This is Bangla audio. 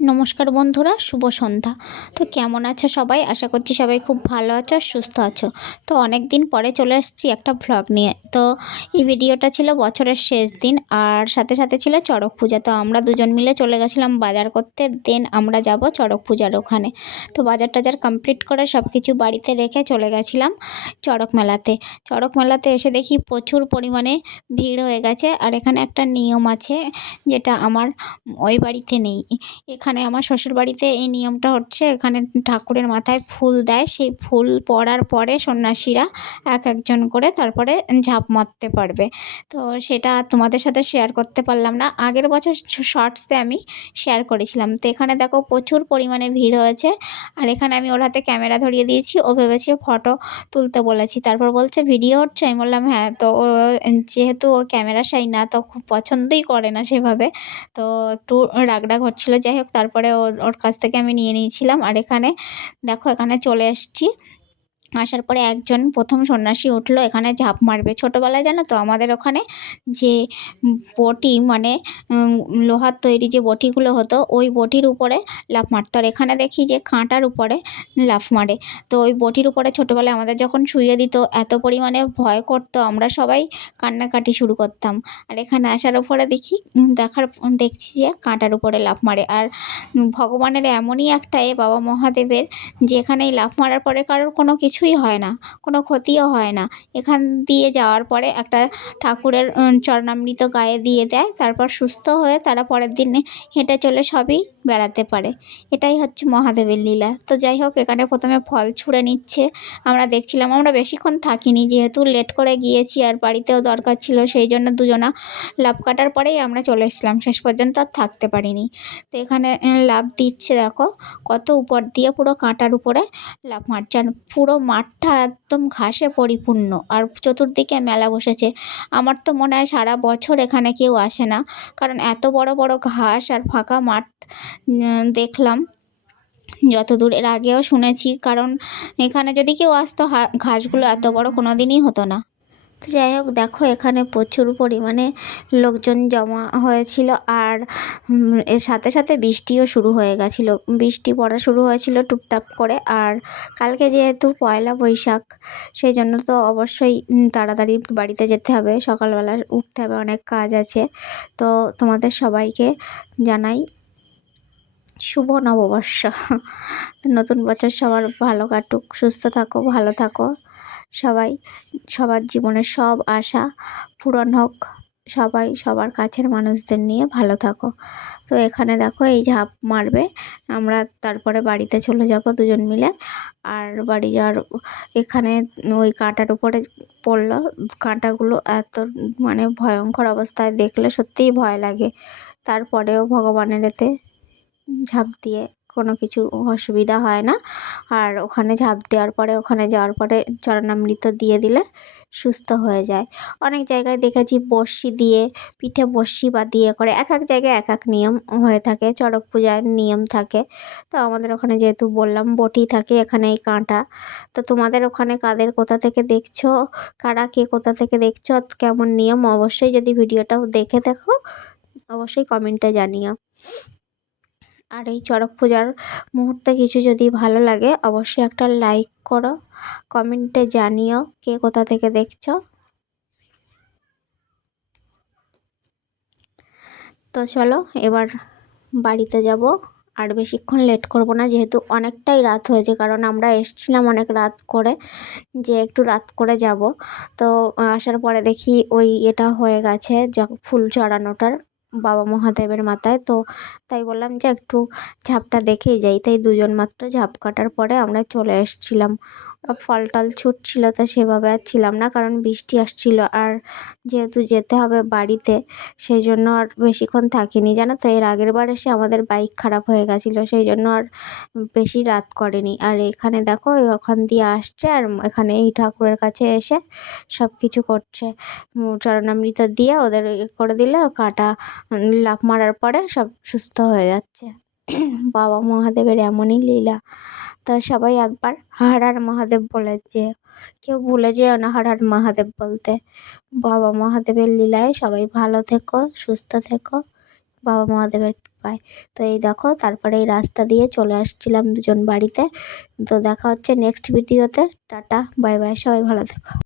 নমস্কার বন্ধুরা, শুভ সন্ধ্যা। তো কেমন আছো সবাই? আশা করছি সবাই খুব ভালো আছো, সুস্থ আছো। তো অনেক দিন পরে চলে এসেছি একটা ভ্লগ নিয়ে। তো এই ভিডিওটা ছিল বছরের শেষ দিন, আর সাথে সাথে ছিল চড়ক পূজা। তো আমরা দুজন মিলে চলে গেছিলাম বাজার করতে। দেন আমরা যাব চড়ক পূজার ওখানে। তো বাজার টাজার কমপ্লিট করে সব কিছু বাড়িতে রেখে চলে গেছিলাম চড়ক মেলাতে। চড়ক মেলাতে এসে দেখি প্রচুর পরিমাণে ভিড় হয়ে গেছে। আর এখানে একটা নিয়ম আছে, যেটা আমার ওই বাড়িতে নেই। এখানে আমার শ্বশুরবাড়িতে এই নিয়মটা হচ্ছে, এখানে ঠাকুরের মাথায় ফুল দেয়। সেই ফুল পড়ার পরে সন্ন্যাসীরা এক একজন করে তারপরে ঝাঁপ মারতে পারবে। তো সেটা তোমাদের সাথে শেয়ার করতে পারলাম না। আগের বছর শর্টসে আমি শেয়ার করেছিলাম। তো এখানে দেখো প্রচুর পরিমাণে ভিড় হয়েছে। আর এখানে আমি ওর হাতে ক্যামেরা ধরিয়ে দিয়েছি। ও ভেবেছে ফটো তুলতে বলেছি, তারপর বলছে ভিডিও হচ্ছে। আমি বললাম হ্যাঁ। তো ও যেহেতু ও ক্যামেরা শাই না, তো খুব পছন্দই করে না সেভাবে, তো একটু রাগ রাগ হচ্ছিলো। যাই হোক, তারপরে ওর কাছ থেকে আমি নিয়ে নিয়েছিলাম। আর এখানে দেখো, এখানে চলে এসেছি। আসার পরে একজন প্রথম সন্ন্যাসী উঠলো, এখানে ঝাঁপ মারবে। ছোটোবেলায় জানো তো আমাদের ওখানে যে বটি, মানে লোহার তৈরি যে বটিগুলো হতো, ওই বটির উপরে লাফ মারতো। আর এখানে দেখি যে কাঁটার উপরে লাফ মারে। তো ওই বটির উপরে ছোটোবেলায় আমাদের যখন শুইয়ে দিত, এত পরিমাণে ভয় করতো, আমরা সবাই কান্নাকাটি শুরু করতাম। আর এখানে আসার উপরে দেখছি যে কাঁটার উপরে লাফ মারে। আর ভগবানের এমনই একটা বাবা মহাদেবের, যে এখানে এই লাফ মারার পরে কারোর কোনো কিছুই হয় না, কোনো ক্ষতিও হয় না। এখান দিয়ে যাওয়ার পরে একটা ঠাকুরের চরণামৃত গায়ে দিয়ে দেয়, তারপর সুস্থ হয়ে তারা পরের দিন হেঁটে চলে সবই বেড়াতে পারে। এটাই হচ্ছে মহাদেবের লীলা। তো যাই হোক, এখানে প্রথমে ফল ছুঁড়ে নিচ্ছে, আমরা দেখছিলাম। আমরা বেশিক্ষণ থাকিনি, যেহেতু লেট করে গিয়েছি আর বাড়িতেও দরকার ছিল, সেই জন্য দুজনা লাফ কাটার পরেই আমরা চলে এসেছিলাম। শেষ পর্যন্ত আর থাকতে পারিনি। তো এখানে লাফ দিচ্ছে, দেখো কত উপর দিয়ে পুরো কাঁটার উপরে লাফ মারছে। আর পুরো মাঠটা একদম ঘাসে পরিপূর্ণ, আর চতুর্দিকে মেলা বসেছে। আমার তো মনে হয় সারা বছর এখানে কেউ আসে না, কারণ এত বড় বড় ঘাস আর ফাঁকা মাঠ দেখলাম যতদূর। এর আগেও শুনেছি, কারণ এখানে যদি কেউ আসতো, ঘাসগুলো এত বড় কোনো দিনই হতো না। তো যাই হোক, দেখো এখানে প্রচুর পরিমাণে লোকজন জমা হয়েছিল। আর এর সাথে সাথে বৃষ্টিও শুরু হয়ে গেছিলো। বৃষ্টি পড়া শুরু হয়েছিল টুপটাপ করে। আর কালকে যেহেতু পয়লা বৈশাখ, সেই জন্য তো অবশ্যই তাড়াতাড়ি বাড়িতে যেতে হবে, সকালবেলা উঠতে হবে, অনেক কাজ আছে। তো তোমাদের সবাইকে জানাই শুভ নববর্ষ। নতুন বছর সবার ভালো কাটুক, সুস্থ থাকো, ভালো থাকো সবাই। সবার জীবনের সব আশা পূরণ হোক। সবাই সবার কাছের মানুষদের নিয়ে ভালো থাকো। তো এখানে দেখো এই ঝাঁপ মারবে, আমরা তারপরে বাড়িতে চলে যাব দুজন মিলে। আর বাড়ি যাওয়ার এখানে ওই কাঁটার উপরে পড়লো। কাঁটাগুলো এত মানে ভয়ঙ্কর অবস্থায়, দেখলে সত্যিই ভয় লাগে। তারপরেও ভগবানের এতে ঝাঁপ দিয়ে কোনো কিছু অসুবিধা হয় না। আর ওখানে ঝাঁপ দেওয়ার পরে, ওখানে যাওয়ার পরে চরণামৃত দিয়ে দিলে সুস্থ হয়ে যায়। অনেক জায়গায় দেখেছি বড়শি দিয়ে, পিঠে বড়শি বা দিয়ে করে, এক এক জায়গায় এক এক নিয়ম হয়ে থাকে, চড়ক পূজার নিয়ম থাকে। তো আমাদের ওখানে যেহেতু বললাম বটি থাকে, এখানে এই কাঁটা। তো তোমাদের ওখানে কাদের কোথা থেকে দেখছো, কারা কে কোথা থেকে দেখছো, কেমন নিয়ম, অবশ্যই যদি ভিডিওটাও দেখে দেখো অবশ্যই কমেন্টে জানিও। আর এই চড়ক পূজার মুহূর্তে কিছু যদি ভালো লাগে, অবশ্যই একটা লাইক করো, কমেন্টে জানিও কে কোথা থেকে দেখছো। তো চলো এবার বাড়িতে যাব। আর বেশিক্ষণ লেট করব না, যেহেতু অনেকটাই রাত হয়েছে, কারণ আমরা এসেছিলাম অনেক রাত করে, যে একটু রাত করে যাব। তো আসার পরে দেখি ওই এটা হয়ে গেছে, ফুল চড়ানোটার বাবা মহাদেবের মাথায়। তো তাই বললাম যে একটু ঝাঁপটা দেখেই যাই। তাই দুজন মাত্র ঝাঁপ কাটার পরে আমরা চলে এসেছিলাম। ফল টল ছুটছিল, তো সেভাবে আর ছিলাম না, কারণ বৃষ্টি আসছিল। আর যেহেতু যেতে হবে বাড়িতে, সেই জন্য আর বেশিক্ষণ থাকিনি। জানো তো, এর আগের বার এসে আমাদের বাইক খারাপ হয়ে গেছিলো, সেই জন্য আর বেশি রাত করেনি। আর এখানে দেখো ওখান দিয়ে আসছে, আর এখানে এই ঠাকুরের কাছে এসে সব কিছু করছে। চরণামৃত দিয়ে ওদের করে দিলে কাঁটা লাফ মারার পরে সব সুস্থ হয়ে যাচ্ছে। বাবা মহাদেবের এমনই লীলা। তা সবাই একবার হর হর মহাদেব বলে যেও, কেউ ভুলে যেও না হর হর মহাদেব বলতে। বাবা মহাদেবের লীলায় সবাই ভালো থেকো, সুস্থ থেকো। বাবা মহাদেবের কৃপায়। তো এই দেখো তারপরে এই রাস্তা দিয়ে চলে আসছিলাম দুজন বাড়িতে। তো দেখা হচ্ছে নেক্সট ভিডিওতে। টাটা, বাই বাই, সবাই ভালো থেকো।